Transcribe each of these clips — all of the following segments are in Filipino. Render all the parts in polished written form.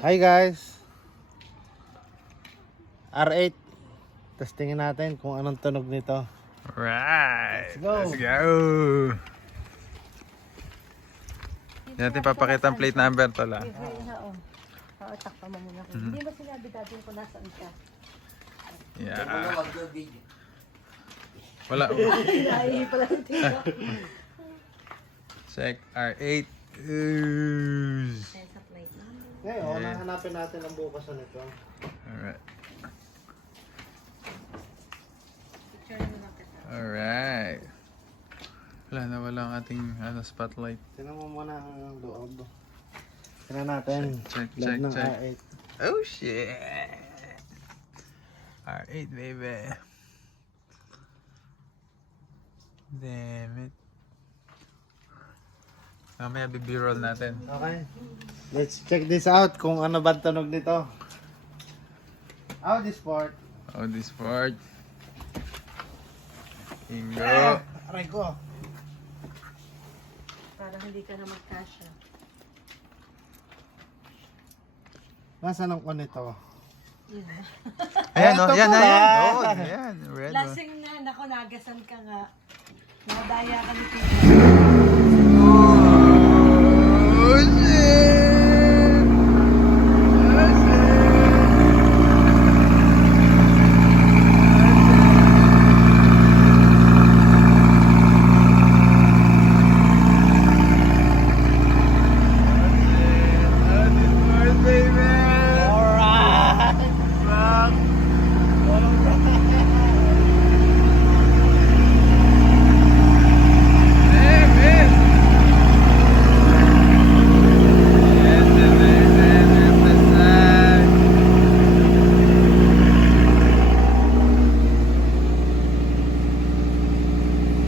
Hi guys. R8. Testingin natin kung anong tunog nito. Right. Let's go. Let's go. Hindi natin papakita ang plate number to lang. Oo. Takpa mo muna. Hindi mo sinabi dati kung nasaan siya. Yeah. Wala. Ay, pala yung tingnan. Check R8. Ayan sa plate number. Ngayon, hanapin natin ang bukasan nito. Alright. Picture mo lang kita. Alright. Wala ang ating spotlight. Tingnan mo muna ang loob. Tingnan natin. Check, Loob check, ng check. R8. Oh shit. R8 baby. Damn it. Mamaya b-roll natin. Okay. Let's check this out kung ano ba ang tunog nito. Audi Sport. Audi Sport. Bingo. Aray ko. Para hindi ka na magkasya. Nasaan ang kon nito? Ayan, Ito oh, yan, pala. ayan. Oh, ayan. Red, oh. Lasing na, nako, nagasan ka nga. Nadaya ka ni Tito. Oh, shit! Oh, shit! Baby! Alright! Rock! Damn it!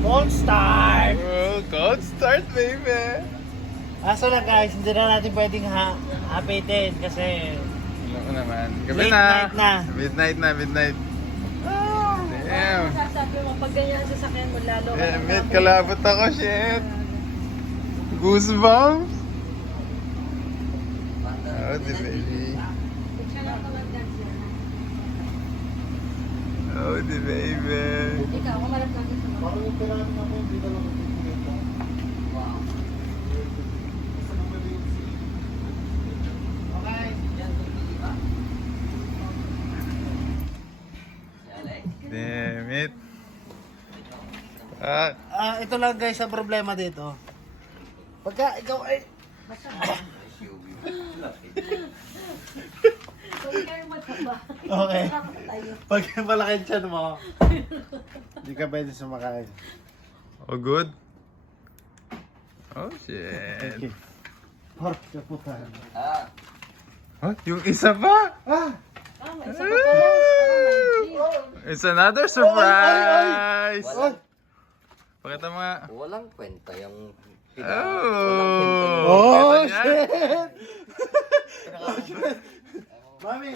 Cold start! Oh, cold start, baby! Aso na guys, hindi na natin pwedeng hapitin kasi Ano naman? Gabi Late na. night na. Midnight. Damn. Sasabi mo, pag ganyan sa sakyan mo, lalo ka Damn nang it, kalabot ako, shit. Goosebumps. Oh, the baby. Picture lang naman dyan. Oh, the baby. Ikaw, kumarap lang dito. parang yung pera natin ako, hindi na lang magpipigil pa. Okay. Damn it. Ito lang guys ang problema dito. Pagka ikaw ay Kung kayo mataba. Okay. Tayo. Pag malaki ang tiyan mo, hindi ka pwede sumakain. Oh, good? Oh, shit. Okay. Pork ka puta. Huh? Yung isa pa? Ah! Oh, may isa pa pala. Oh, my G. It's another surprise! Oy! Pakita mo nga. Walang kwenta yung Oh, Kita niya? shit! Mami,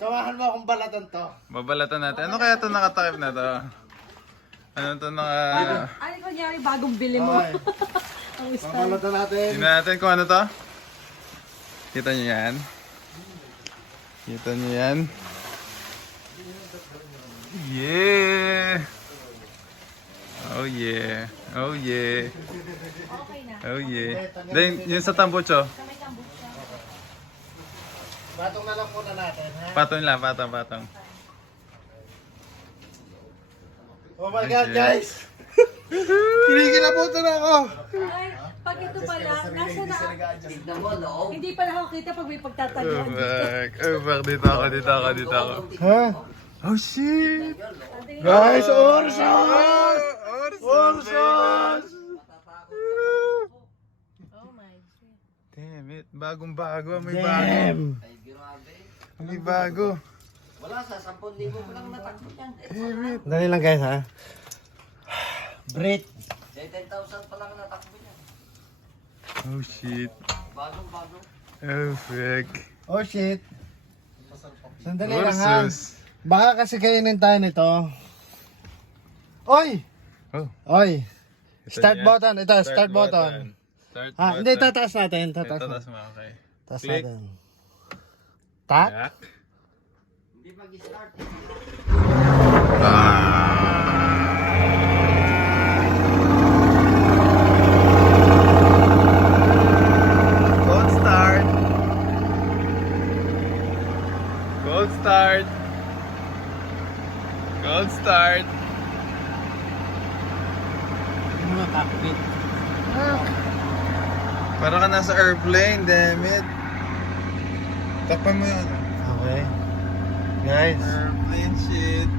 tawahan mo akong balatan to. Babalatan natin. Ano kaya ito nakatakip na to? Ano ito naka... Ano kunyari bagong bili mo? Okay. Ang style. Babalatan natin. Tingnan natin kung ano to. Kita nyo yan? Kita nyo yan? Yeah! Oh yeah! Oh yeah! Okay na. Oh yeah! Then, yun sa tambucho. Sa may tambucha. Batong na lang muna natin, ha? Patong lang, patong. Oh my God, guys! Kinikilabutan na ako! Ay, pag ito pala, nasa na... Tignan mo, loob. Hindi pala ako kita pag may pagtataguan dito. Back. Dito ako. Ha? Oh shit! Guys, Ursos! Ursos! Oh my G. Damn it, bagong-bago, may bago. Damn! Ay, grabe. May bago. Wala sa 10,000 ko lang natakbo yan. Damn it. Dali lang guys, ha? Breathe! 10,000 pa lang natakbo yan. Oh shit. Bagong-bago. Oh frick. Oh shit! Sandali lang ha. Ursus. Baka kasi kainin tayo nito. Oy! Oh. Oy! Ito Start yan. button. Ito, start button. Start Ha, button. hindi, tataas natin. Tataas Tataas natin. mo, okay. Tapos Click. natin. Tak. Yak. Hindi mag-start. Cold start. Cold start. Cold start. Ano cockpit? Para ka nasa airplane, damn it. Takpan mo yun. Okay. Guys, Airplane shit.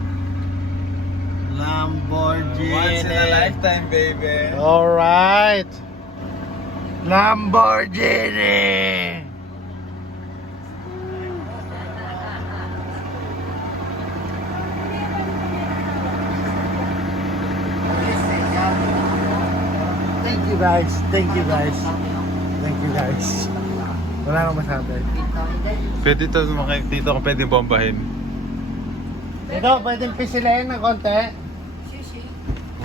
Lamborghini. Once in a lifetime, baby. Alright. Lamborghini. Thank you guys. Thank you guys. Thank you guys. Wala akong masabi. Pwede ito dito ko pwede bombahin. Ito, pwedeng pisilayin ng konti.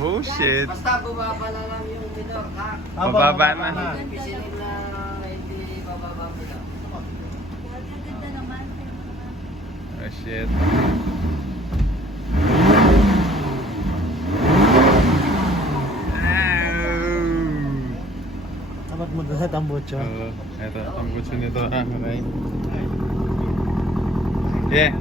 Oh shit. Basta bumaba na lang yung minor, ha? Mababa na. Pisilin na hindi bababa mo lang. Ganda naman. Oh shit. Dapat mo doon sa tambucho. Eto, ang gusto nito. Right. Yeah.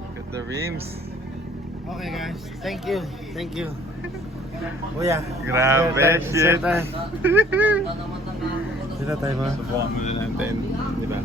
Look at the rims. Okay guys, thank you. Thank you. Kuya. Grabe, shit. Sino tayo ma? Subukan muna natin. Diba?